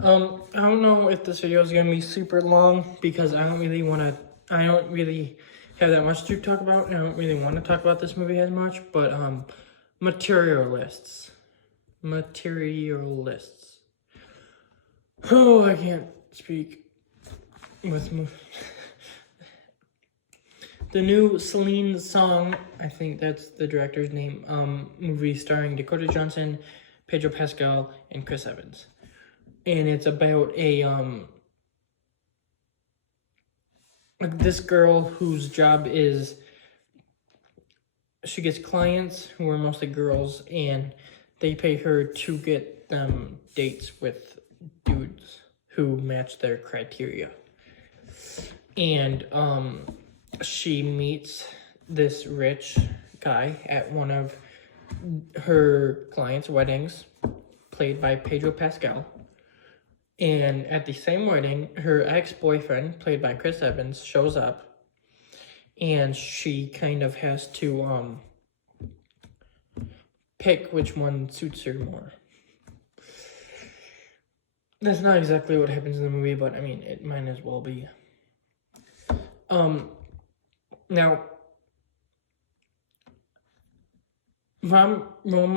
I don't know if this video is gonna be super long because I don't really have that much to talk about. I don't really want to talk about this movie as much, but Materialists. Materialists. Oh, I can't speak with the new Celine song, I think that's the director's name, movie starring Dakota Johnson, Pedro Pascal, and Chris Evans. And it's about this girl whose job is she gets clients who are mostly girls, and they pay her to get them dates with dudes who match their criteria. And she meets this rich guy at one of her clients' weddings, played by Pedro Pascal. And at the same wedding, her ex-boyfriend, played by Chris Evans, shows up, and she kind of has to pick which one suits her more. That's not exactly what happens in the movie, but I mean, it might as well be. Now, rom-coms,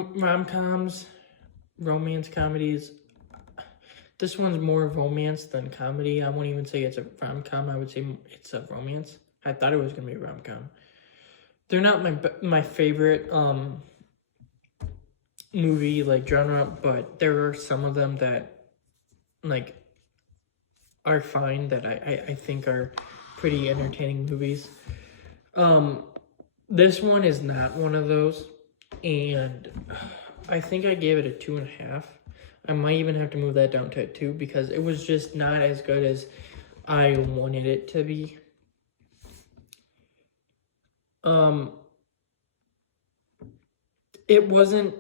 romance comedies, this one's more romance than comedy. I won't even say it's a rom-com. I would say it's a romance. I thought it was going to be a rom-com. They're not my favorite movie, like, genre, but there are some of them that, like, are fine, that I think are pretty entertaining movies. This one is not one of those, and I think I gave it a 2.5. I might even have to move that down to a 2 because it was just not as good as I wanted it to be. It wasn't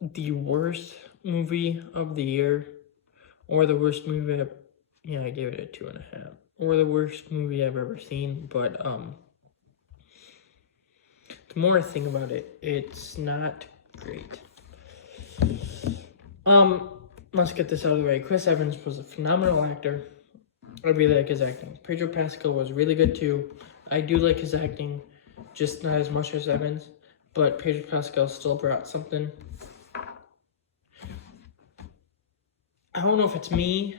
the worst movie of the year, or the worst movie I gave it a 2.5, or the worst movie I've ever seen, but the more I think about it, it's not great. Let's get this out of the way. Chris Evans was a phenomenal actor. I really like his acting. Pedro Pascal was really good too. I do like his acting, just not as much as Evans, but Pedro Pascal still brought something. I don't know if it's me,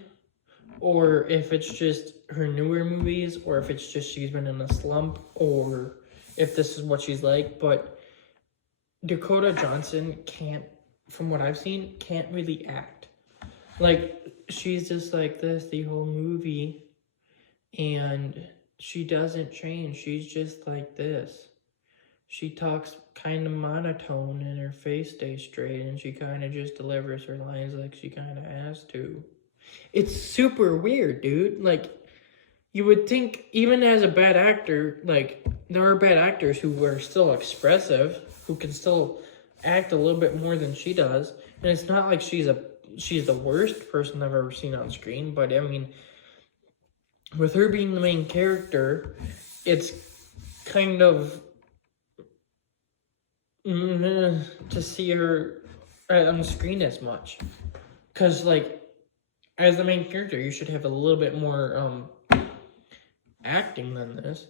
or if it's just her newer movies, or if it's just she's been in a slump, or if this is what she's like, but Dakota Johnson from what I've seen, can't really act. Like, she's just like this the whole movie, and she doesn't change. She's just like this. She talks kind of monotone, and her face stays straight, and she kind of just delivers her lines like she kind of has to. It's super weird, dude. Like, you would think, even as a bad actor, like, there are bad actors who are still expressive, who can still act a little bit more than she does. And it's not like she's the worst person I've ever seen on screen, but I mean, with her being the main character, it's kind of to see her on the screen as much. Because, like, as the main character, you should have a little bit more acting than this.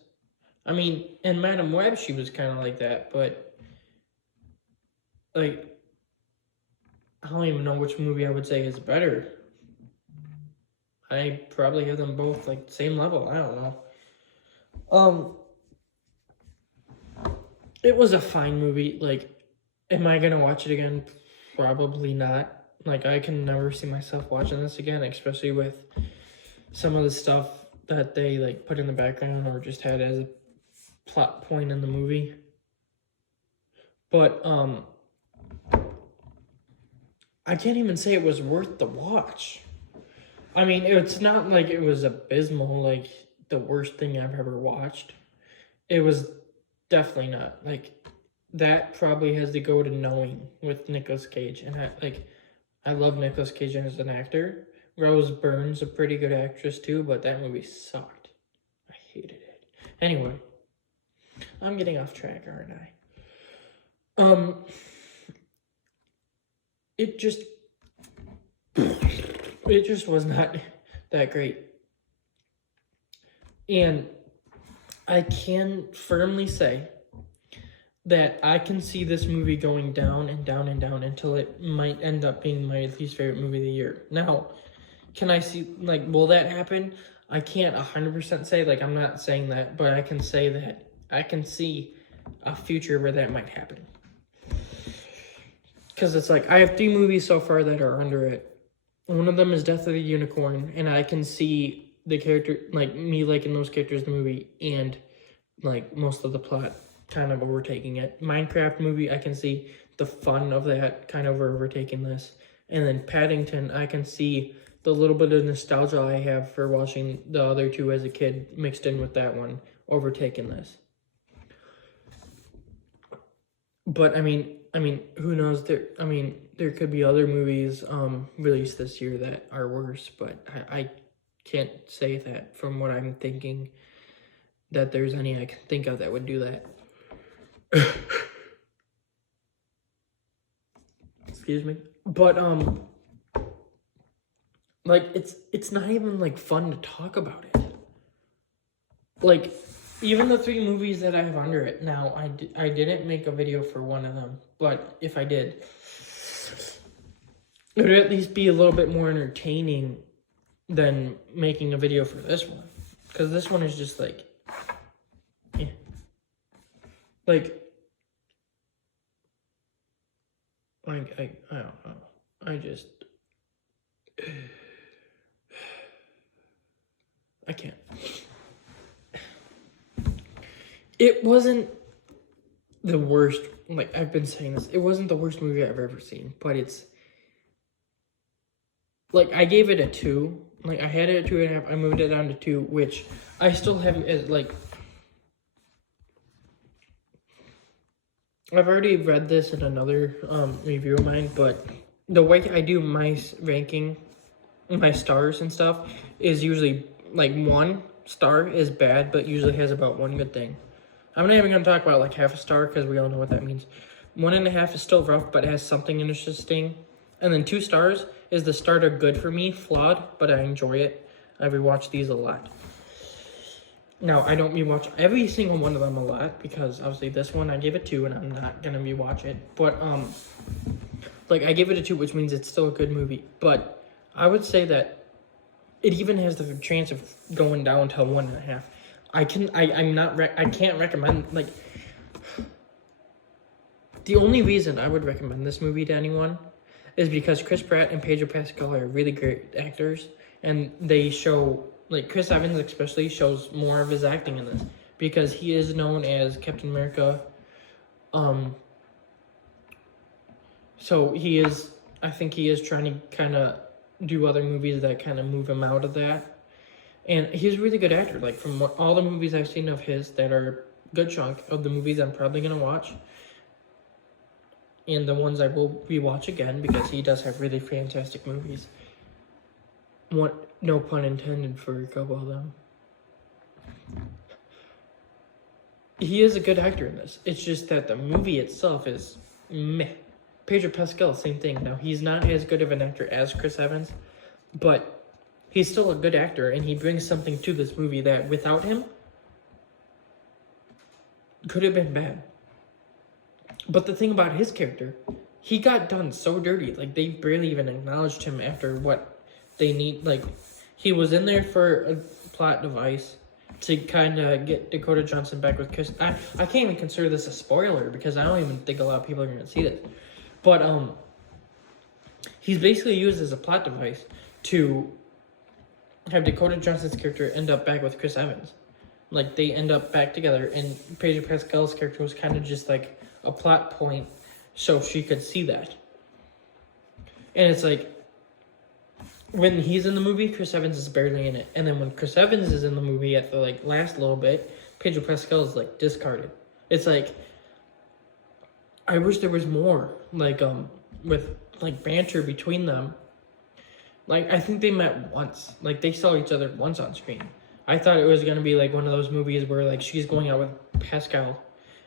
I mean, in Madam Web, she was kind of like that, but, like, I don't even know which movie I would say is better. I probably have them both, like, same level. I don't know. It was a fine movie. Like, am I gonna watch it again? Probably not. Like, I can never see myself watching this again, especially with some of the stuff that they, like, put in the background or just had as a plot point in the movie. But, I can't even say it was worth the watch. I mean, it's not like it was abysmal, like the worst thing I've ever watched. It was definitely not. Like, that probably has to go to Knowing with Nicolas Cage. And I love Nicolas Cage as an actor. Rose Byrne's a pretty good actress too, but that movie sucked. I hated it. Anyway, I'm getting off track, aren't I? It it just was not that great. And I can firmly say that I can see this movie going down and down and down until it might end up being my least favorite movie of the year. Now, can I see, like, will that happen? I can't 100% say, like, I'm not saying that, but I can say that I can see a future where that might happen. Because it's like, I have 3 movies so far that are under it. One of them is Death of the Unicorn, and I can see the character, like, me liking those characters in the movie, and, like, most of the plot kind of overtaking it. Minecraft movie, I can see the fun of that kind of overtaking this. And then Paddington, I can see the little bit of nostalgia I have for watching the other 2 as a kid mixed in with that one overtaking this. But I mean, who knows? There could be other movies released this year that are worse, but I can't say that from what I'm thinking that there's any I can think of that would do that. Excuse me. But like it's not even like fun to talk about it. Like even the 3 movies that I have under it now, I didn't make a video for one of them, but if I did, it would at least be a little bit more entertaining than making a video for this one, because this one is just like, yeah. Like I don't know. I can't. It wasn't the worst, like I've been saying this, it wasn't the worst movie I've ever seen, but it's, like I gave it a 2. Like I had it at 2.5, I moved it down to 2, which I still have as like, I've already read this in another review of mine, but the way I do my ranking, my stars and stuff, is usually like 1 star is bad, but usually has about 1 good thing. I'm not even going to talk about like half a star because we all know what that means. 1.5 is still rough, but it has something interesting. And then 2 stars is the start of good for me, flawed, but I enjoy it. I rewatch these a lot. Now, I don't rewatch every single one of them a lot because obviously this one I gave it 2 and I'm not going to rewatch it. But, like I gave it a 2, which means it's still a good movie. But I would say that it even has the chance of going down to 1.5. I can't recommend, like, the only reason I would recommend this movie to anyone is because Chris Pratt and Pedro Pascal are really great actors, and they show, like, Chris Evans especially shows more of his acting in this, because he is known as Captain America, so I think he is trying to kind of do other movies that kind of move him out of that. And he's a really good actor. Like, from all the movies I've seen of his that are a good chunk of the movies I'm probably going to watch. And the ones I will rewatch again because he does have really fantastic movies. No pun intended for a couple of them. He is a good actor in this. It's just that the movie itself is meh. Pedro Pascal, same thing. Now, he's not as good of an actor as Chris Evans, but he's still a good actor, and he brings something to this movie that, without him, could have been bad. But the thing about his character, he got done so dirty. Like, they barely even acknowledged him after what they need. Like, he was in there for a plot device to kind of get Dakota Johnson back with Chris. I can't even consider this a spoiler because I don't even think a lot of people are going to see this. But he's basically used as a plot device to have Dakota Johnson's character end up back with Chris Evans. Like, they end up back together, and Pedro Pascal's character was kind of just like a plot point so she could see that. And it's like, when he's in the movie, Chris Evans is barely in it. And then when Chris Evans is in the movie at the like last little bit, Pedro Pascal is like discarded. It's like, I wish there was more, like, with like banter between them. Like, I think they met once. Like, they saw each other once on screen. I thought it was going to be, like, one of those movies where, like, she's going out with Pascal,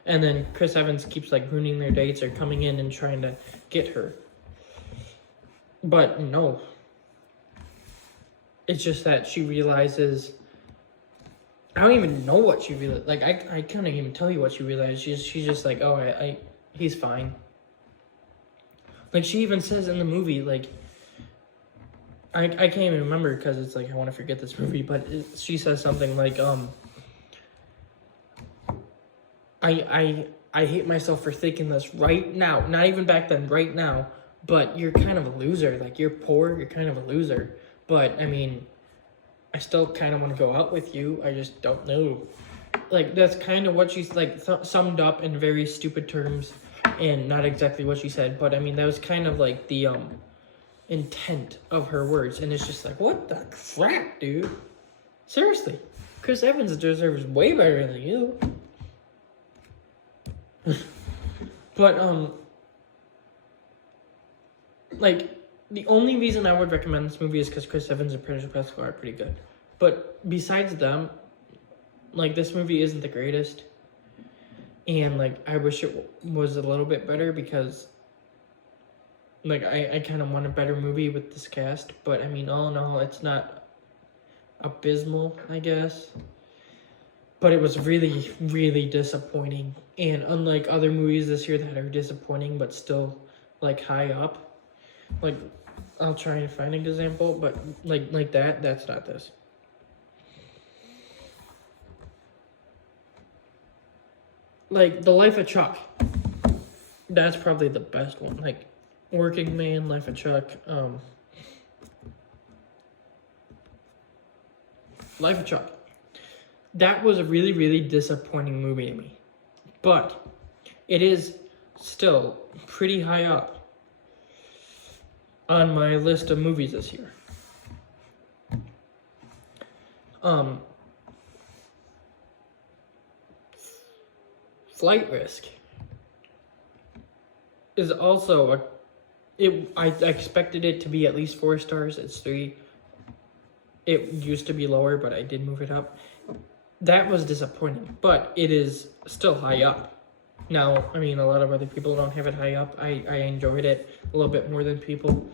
and then Chris Evans keeps, like, ruining their dates or coming in and trying to get her. But, no. It's just that she realizes, I don't even know what she realized. Like, I can't even tell you what she realized. She's just like, oh, he's fine. Like, she even says in the movie, like, I can't even remember because it's like, I want to forget this movie, but she says something like, I hate myself for thinking this right now. Not even back then, right now. But you're kind of a loser. Like, you're poor, you're kind of a loser. But, I mean, I still kind of want to go out with you. I just don't know. Like, that's kind of what she's, like, summed up in very stupid terms. And not exactly what she said. But, I mean, that was kind of, like, the, intent of her words. And it's just like, what the crap, dude? Seriously. Chris Evans deserves way better than you. But, like, the only reason I would recommend this movie is because Chris Evans and Pedro Pascal are pretty good. But besides them, like, this movie isn't the greatest. And, like, I wish it was a little bit better because, like, I kind of want a better movie with this cast. But, I mean, all in all, it's not abysmal, I guess. But it was really, really disappointing. And unlike other movies this year that are disappointing but still, like, high up, like, I'll try and find an example, but like that's not this. Like, The Life of Chuck, that's probably the best one. Like, Working Man, Life of Chuck, Life of Chuck. That was a really, really disappointing movie to me. But it is still pretty high up on my list of movies this year. Flight Risk is also I expected it to be at least 4 stars. It's 3. It used to be lower, but I did move it up. That was disappointing, but it is still high up. Now, I mean, a lot of other people don't have it high up. I enjoyed it a little bit more than people,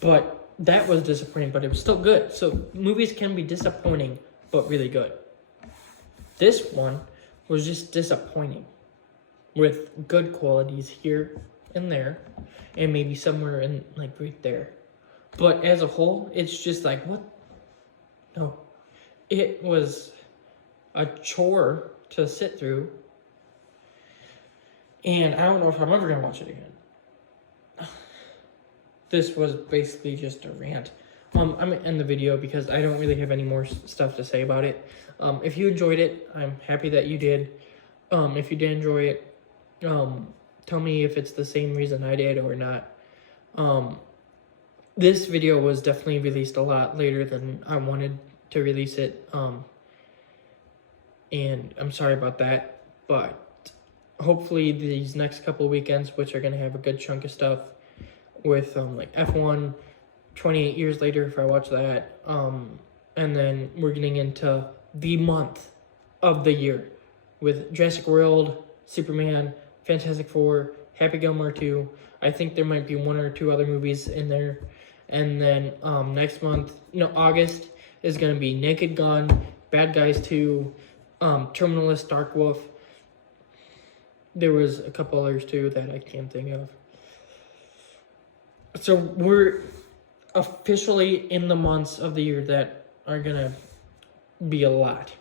but that was disappointing, but it was still good. So movies can be disappointing, but really good. This one was just disappointing with good qualities here and there, and maybe somewhere in, like, right there. But as a whole, it's just like, what? No. It was a chore to sit through, and I don't know if I'm ever gonna watch it again. This was basically just a rant. I'm gonna end the video because I don't really have any more stuff to say about it. If you enjoyed it, I'm happy that you did. If you did enjoy it, tell me if it's the same reason I did or not. This video was definitely released a lot later than I wanted to release it. And I'm sorry about that, but hopefully these next couple of weekends, which are going to have a good chunk of stuff with like F1, 28 years later if I watch that, and then we're getting into the month of the year with Jurassic World, Superman, Fantastic Four, Happy Gilmore 2. I think there might be 1 or 2 other movies in there. And then next month, August is going to be Naked Gun, Bad Guys 2, Terminalist, Dark Wolf. There was a couple others too that I can't think of. So we're officially in the months of the year that are going to be a lot.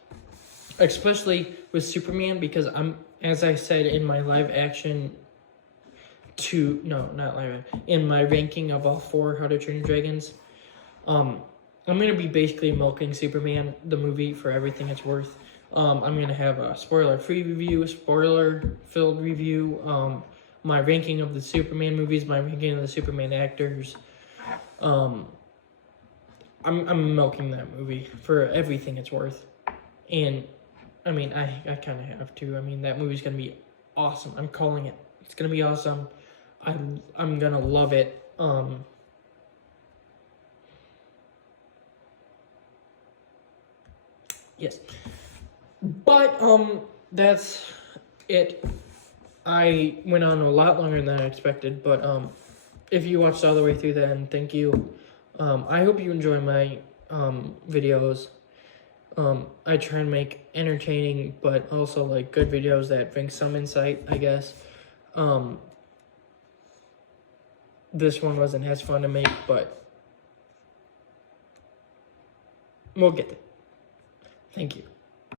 Especially with Superman, because as I said in my in my ranking of all 4 How to Train Your Dragons, I'm going to be basically milking Superman, the movie, for everything it's worth. I'm going to have a spoiler-free review, spoiler-filled review, my ranking of the Superman movies, my ranking of the Superman actors. I'm milking that movie for everything it's worth. And, I mean, I kind of have to. I mean, that movie's going to be awesome. I'm calling it. It's going to be awesome. I'm going to love it. Yes. But, that's it. I went on a lot longer than I expected, but, if you watched all the way through, then thank you. I hope you enjoy my, videos. I try and make entertaining, but also like good videos that bring some insight, I guess. This one wasn't as fun to make, but we'll get there. Thank you.